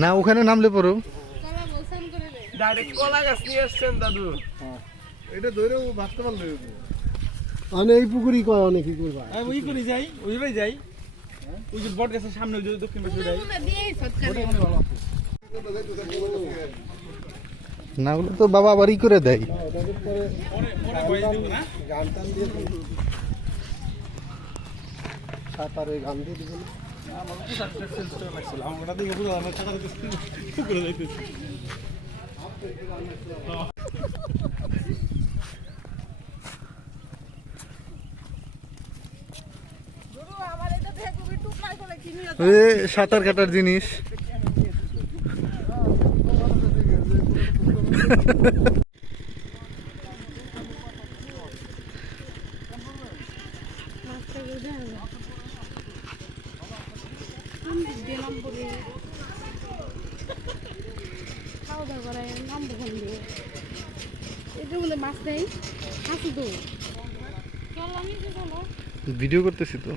না ওখানে নামলে পড়ো ডাইরেক্ট কলা গাছ নিয়ে আসছেন দাদু। এটা ধরেও ভাবতে পারলে মানে এই পুকুরি কয় অনেকই করবা ওই করে যাই ওই ভাই যাই ওই যে বট গাছের সামনে ওই যে দক্ষিণ পাশে যাই না হলে তো বাবা বাড়ি করে দেয়। গান টান দিয়ে সাঁতারে গান দিয়ে দিবেন। সাঁতার কাটার জিনিস ভিডিও করতেছি তো।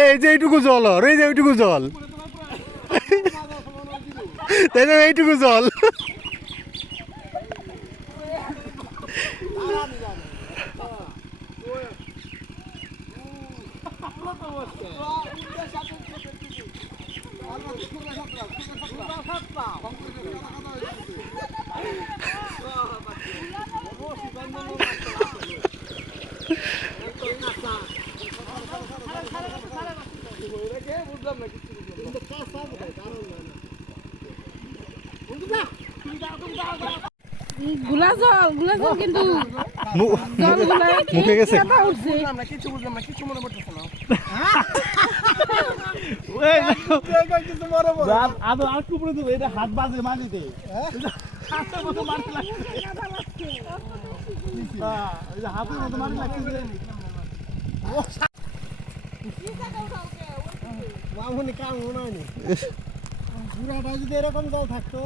এই যে এইটুকু জল আর এই যে এইটুকু জল তাই না এইটুকু জল গুলাজল কিন্তু মুখে গেছে কিছু বুঝলাম না কিছু মনে পড়তেছে না হাত বাজে মাটিতে হাতের মতো মাটি লাগছে মামুনি কাম হয়নি পুরাটা যদি এরকম জল থাকতো।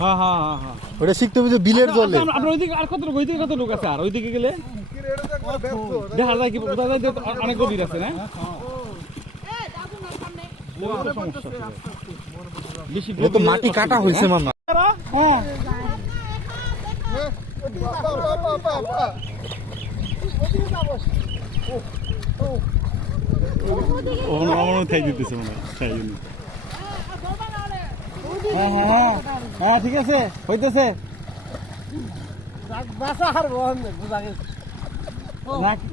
হ্যাঁ হ্যাঁ হ্যাঁ হ্যাঁ ওটা শিখতে হবে যে বিলের জলে। আপনার ওইদিকে আর কত লোক আছে আর ওইদিকে গেলে দেখা যায় কি বোঝা যায় অনেক গভীর আছে না এটা তো মাটি কাটা হয়েছে মামা। হ্যাঁ ঠিক আছে হইতেছে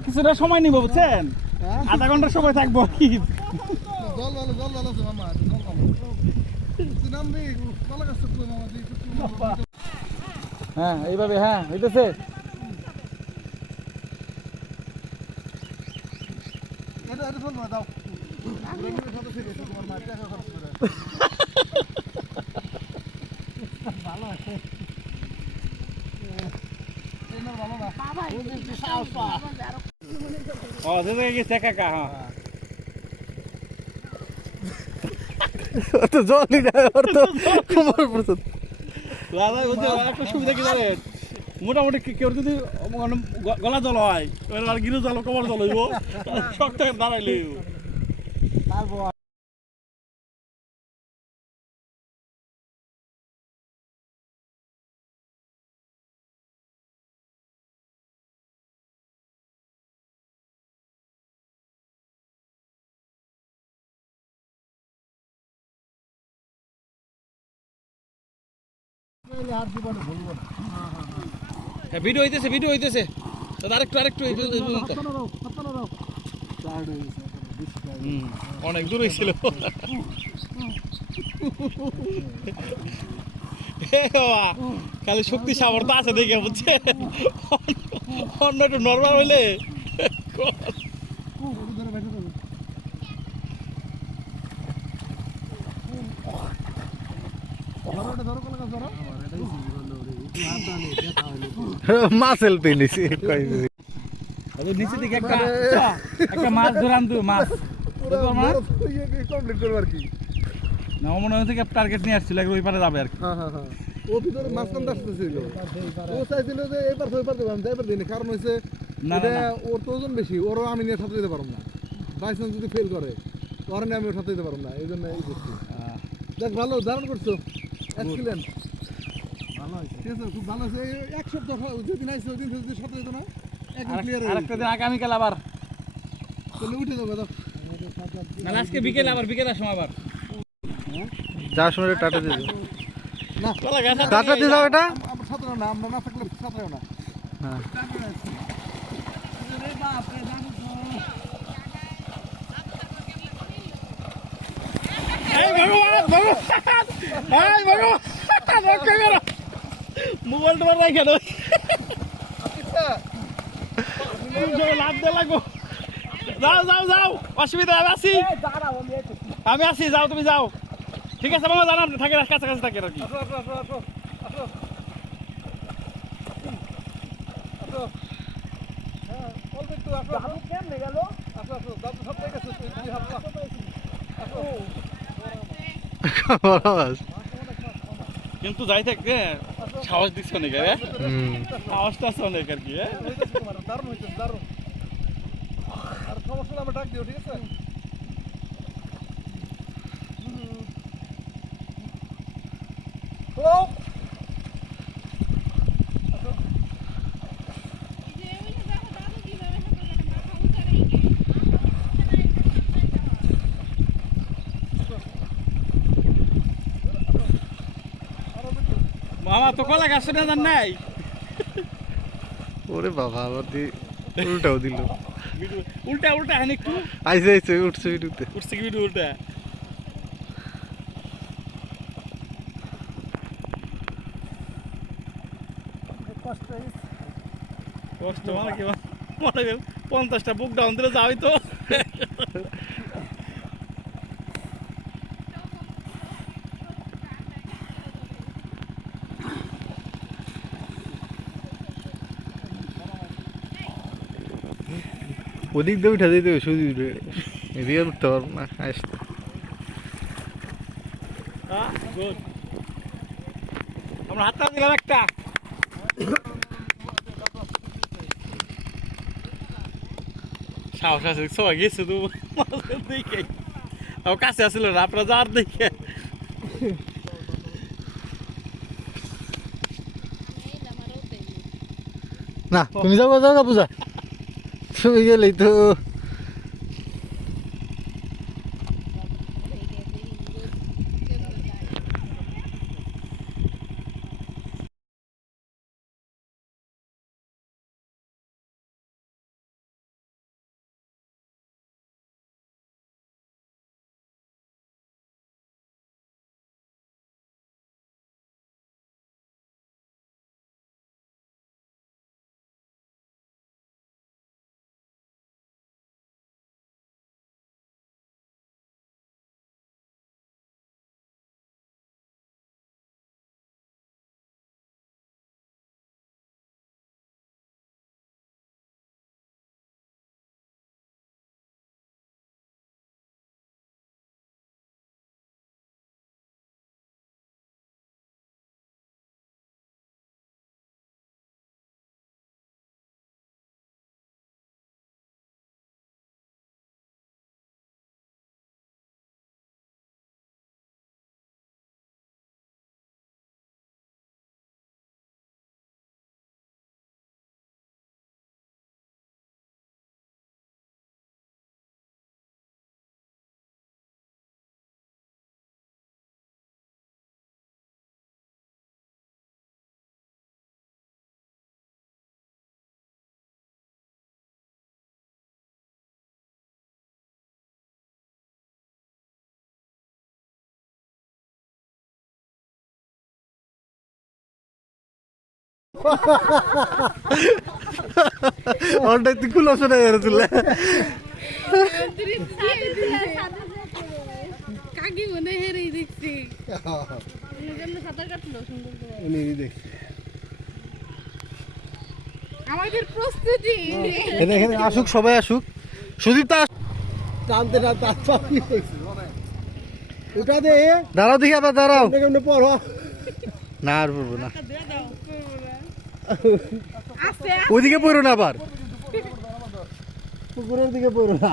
কিছুটা সময় নিব বুঝছেন আধা ঘন্টার সময় থাকবো কি হ্যাঁ এইভাবে হ্যাঁ হইতেছে ভালো আছে তো জলই যায় ওর তো কোমর পর্যন্ত দাদা বলছে একটা সুবিধা কি জানেন মোটামুটি কেউ যদি মানে গলা জল হয় আর গিরু জল কবর জল হইব শক্ত হয়ে দাঁড়াইলে ভিডিও হইতেছে তো আরেকটু অনেক দূর হয়েছিল খালি শক্তি সামর্থ্য আছে দেখে বুঝছে অন্য একটু নর্মাল হইলে মাসেল পেলিছি নিচে দিকে একটা মাছ ধরান তো মাছ কমপ্লিট করবো আর কি না মনে হয় থেকে টার্গেট নিয়ে আসছিল ওই পারে যাবে আর কি ও ভিতরে মাঝখান আসতেছিল ও চাইছিল যে এবার তো এবার দেবাম এবার দিনে কারণ হচ্ছে ওর তো ওজন বেশি ওরও আমি নিয়ে সাথে দিতে পারবো না বাইচান্স যদি ফেল করে ওর নিয়ে আমি সাথে দিতে পারবো না এই জন্য এই করছি দেখ ভালো দারুণ করছো এক্সিলেন্ট ভালো হয়েছে ঠিক আছে খুব ভালো হয়েছে এক সপ্তাহ যেদিন আসছে ওই দিন যদি সাথে দিত না একদম ক্লিয়ার আরেকটা দিন আগামীকাল আবার তাহলে উঠে যাবে দাও না আজকে বিকেল আবার বিকেলের সময় আবার যার সময় টাটা দিয়ে দাও। না টাটা দিয়ে দাও এটা আমরা সাথে না আমরা না থাকলে সাথে না হ্যাঁ মোবাইল টোবাইল রাখে দাও লাভ দিয়ে লাগবো যাও অসুবিধা আমি আসি যাও তুমি যাও ঠিক আছে মামা জানাম থাকে কাছাকাছি থাকে আর কি কিন্তু যাই থাকে সাহস দিচ্ছে অনেক সাহসটা আছে অনেক আর কি দারুণ হয়েছে দারুণ আর সমস্যা আমরা ডাক দিও ঠিক আছে মামা তো কলা গাছ না জান নাই ওরে বাবা আবার দি উল্টাও দিল উল্টা হ্যাঁ একটু আইসে উঠছে ভিডিওতে উঠছে কি ভিডিও উল্টা কষ্ট মানে কি মনে 50টা বুক ডাউন দিলে যাওই তো ওদিক দিয়ে উঠা দিতে শুধু এদিকে উঠতে পারবো না আসতে গুড আমরা হাতটা দিলাম একটা সাহস আছে সবাই গেছে তো দেখে আমার কাছে আসছিল না আপনারা যাওয়ার দেখে না তুমি যাও পূজা তুমি গেলেই তো অনেক তুই কুল আসে না এর তুলে কাকি মনে হেরেই দেখছি সাঁতার কাটলো সুন্দর করে আমাদের প্রস্তুতি এখানে আসুক সবাই আসুক সুদীপ তা টানতে টানতে পাখি ওটা দে দাঁড়াও দেখি আবার দাঁড়াও কেমনে পড়ো না আর পড়বো না আছে ওইদিকে পড়ো না আবার পুকুরের দিকে পড়ো না